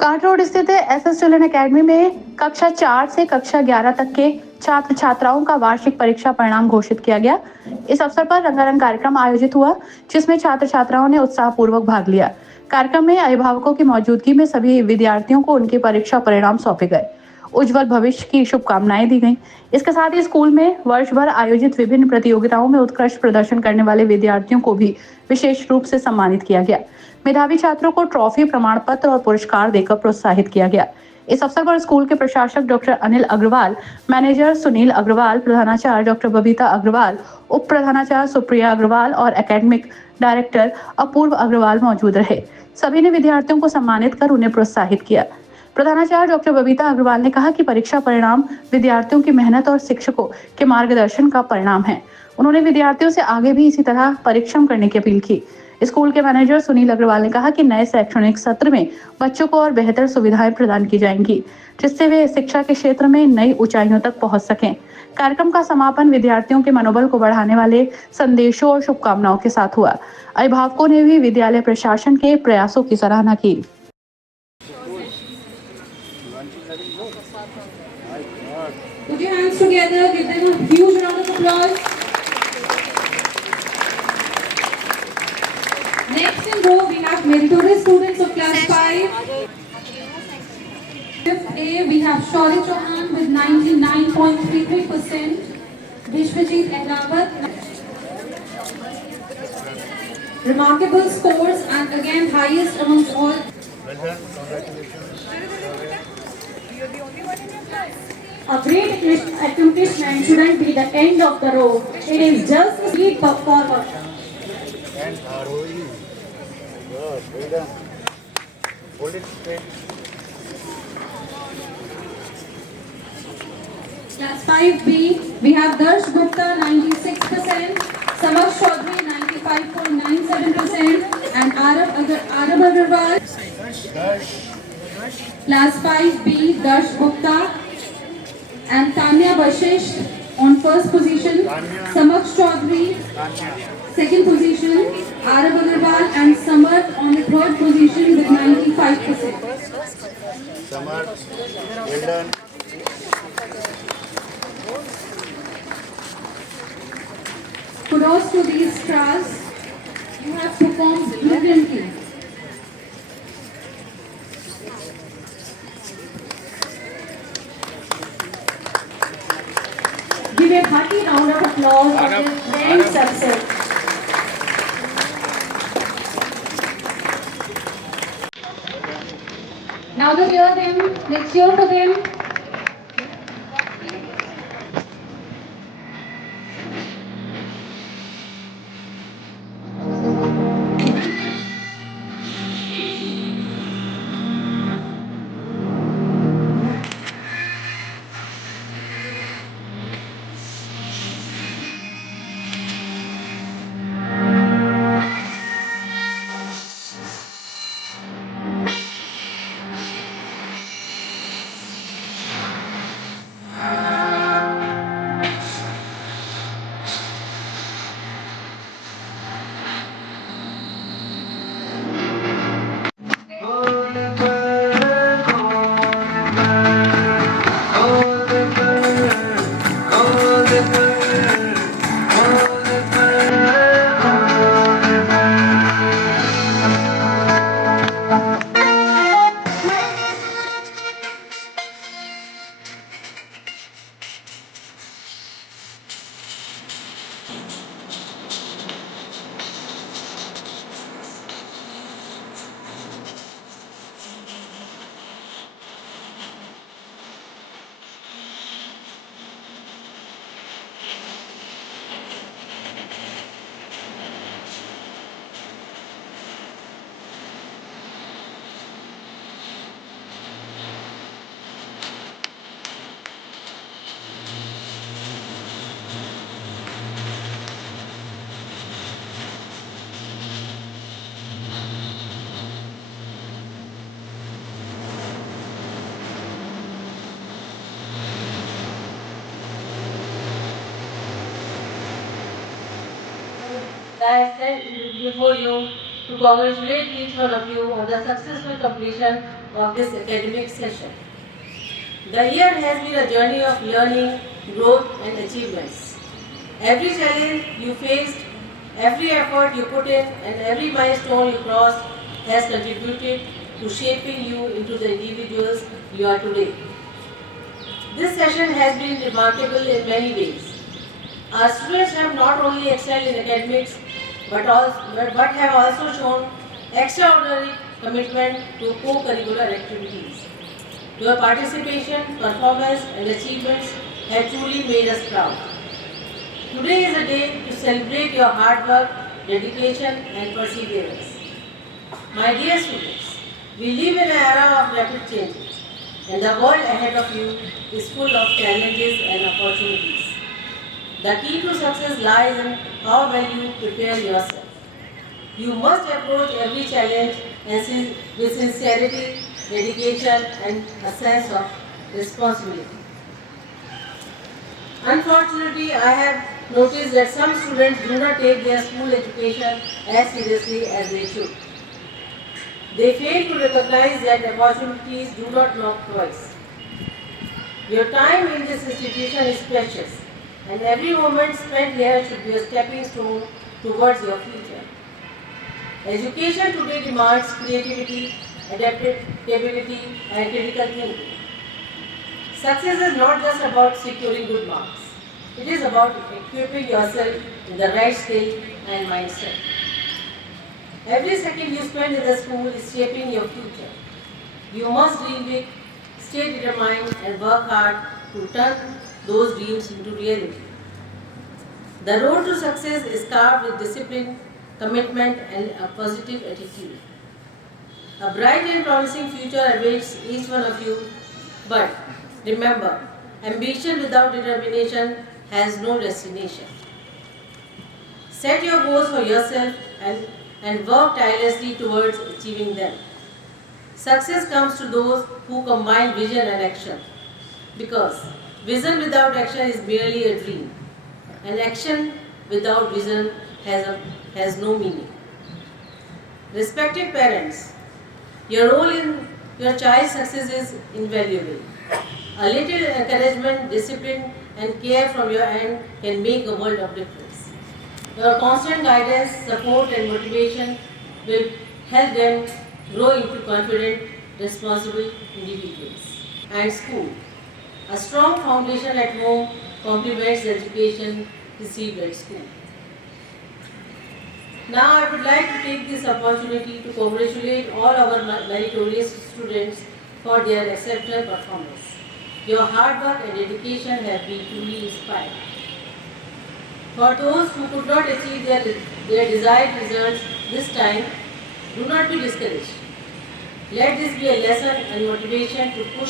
काट रोड स्थित SS children academy में कक्षा 4 से कक्षा 11 तक के छात्र छात्राओं का वार्षिक परीक्षा परिणाम घोषित किया गया। इस अवसर पर रंगारंग कार्यक्रम आयोजित हुआ, जिसमें छात्र छात्राओं ने उत्साहपूर्वक भाग लिया। कार्यक्रम में अभिभावकों की मौजूदगी में सभी विद्यार्थियों को उनके परीक्षा परिणाम सौंपे गए। उज्जवल भविष्य की शुभकामनाएं दी गईं। इसके साथ ही स्कूल में वर्ष भर आयोजित विभिन्न प्रतियोगिताओं में उत्कृष्ट प्रदर्शन करने वाले विद्यार्थियों को भी विशेष रूप से सम्मानित किया गया। मेधावी छात्रों को ट्रॉफी, प्रमाण पत्र और पुरस्कार देकर प्रोत्साहित किया गया। इस अवसर पर स्कूल के प्रशासक डॉक्टर अनिल अग्रवाल, मैनेजर सुनील अग्रवाल, प्रधानाचार्य डॉक्टर बबीता अग्रवाल, उप प्रधानाचार्य सुप्रिया अग्रवाल और एकेडमिक डायरेक्टर अपूर्व अग्रवाल मौजूद रहे। सभी ने विद्यार्थियों को सम्मानित कर उन्हें प्रोत्साहित किया। प्रधानाचार्य डॉक्टर बबीता अग्रवाल ने कहा कि परीक्षा परिणाम विद्यार्थियों की मेहनत और शिक्षकों के मार्गदर्शन का परिणाम है। उन्होंने विद्यार्थियों से आगे भी इसी तरह परिश्रम करने की अपील की। स्कूल के मैनेजर सुनील अग्रवाल ने कहा कि नए शैक्षणिक सत्र में बच्चों को और बेहतर सुविधाएं प्रदान की जाएंगी, जिससे वे शिक्षा के क्षेत्र में नई ऊंचाइयों तक पहुंच सकें। कार्यक्रम का समापन विद्यार्थियों के मनोबल को बढ़ाने वाले संदेशों और शुभकामनाओं के साथ हुआ। अभिभावकों ने भी विद्यालय प्रशासन के प्रयासों की सराहना की। Put your hands together, give them a huge round of applause. Next in row, we have meritorious students of class 5. Fifth A, we have Shauri Chauhan with 99.33%. Vishwajit Ahlavat. Remarkable scores and again highest amongst all. Well done, congratulations. A great accomplishment shouldn't be the end of the road. It is just a leap forward. And ROE. Good, well done. Hold it straight. Class 5B, we have Darsh Gupta 96%, Samak Chaudhary 95.97% and Arab Agarwal. Class 5B, Darsh Gupta and Tanya Bashish on first position, Samak Chaudhary second position, Arab Agarwal and Samar on the third position with 95%. Samar, well done. Kudos to these stars. You have performed brilliantly. Give a hearty round of applause for this grand success. Now let's cheer them. Let's cheer for them. As I said before you, to congratulate each one of you on the successful completion of this academic session. The year has been a journey of learning, growth and achievements. Every challenge you faced, every effort you put in and every milestone you crossed has contributed to shaping you into the individuals you are today. This session has been remarkable in many ways. Our students have not only excelled in academics but have also shown extraordinary commitment to co-curricular activities. Your participation, performance and achievements have truly made us proud. Today is a day to celebrate your hard work, dedication and perseverance. My dear students, we live in an era of rapid changes and the world ahead of you is full of challenges and opportunities. The key to success lies in how well you prepare yourself. You must approach every challenge with sincerity, dedication and a sense of responsibility. Unfortunately, I have noticed that some students do not take their school education as seriously as they should. They fail to recognize that opportunities do not knock twice. Your time in this institution is precious, and every moment spent here should be a stepping stone towards your future. Education today demands creativity, adaptability, and critical thinking. Success is not just about securing good marks. It is about equipping yourself with the right skill and mindset. Every second you spend in the school is shaping your future. You must dream big, stay determined, and work hard to turn those dreams into reality. The road to success is carved with discipline, commitment, and a positive attitude. A bright and promising future awaits each one of you, but remember, ambition without determination has no destination. Set your goals for yourself and work tirelessly towards achieving them. Success comes to those who combine vision and action, because vision without action is merely a dream, and action without vision has no meaning. Respected parents, your role in your child's success is invaluable. A little encouragement, discipline and care from your end can make a world of difference. Your constant guidance, support and motivation will help them grow into confident, responsible individuals. And school. A strong foundation at home complements the education received at school. Now I would like to take this opportunity to congratulate all our meritorious students for their exceptional performance. Your hard work and dedication have been truly inspiring. For those who could not achieve their desired results this time, do not be discouraged. Let this be a lesson and motivation to push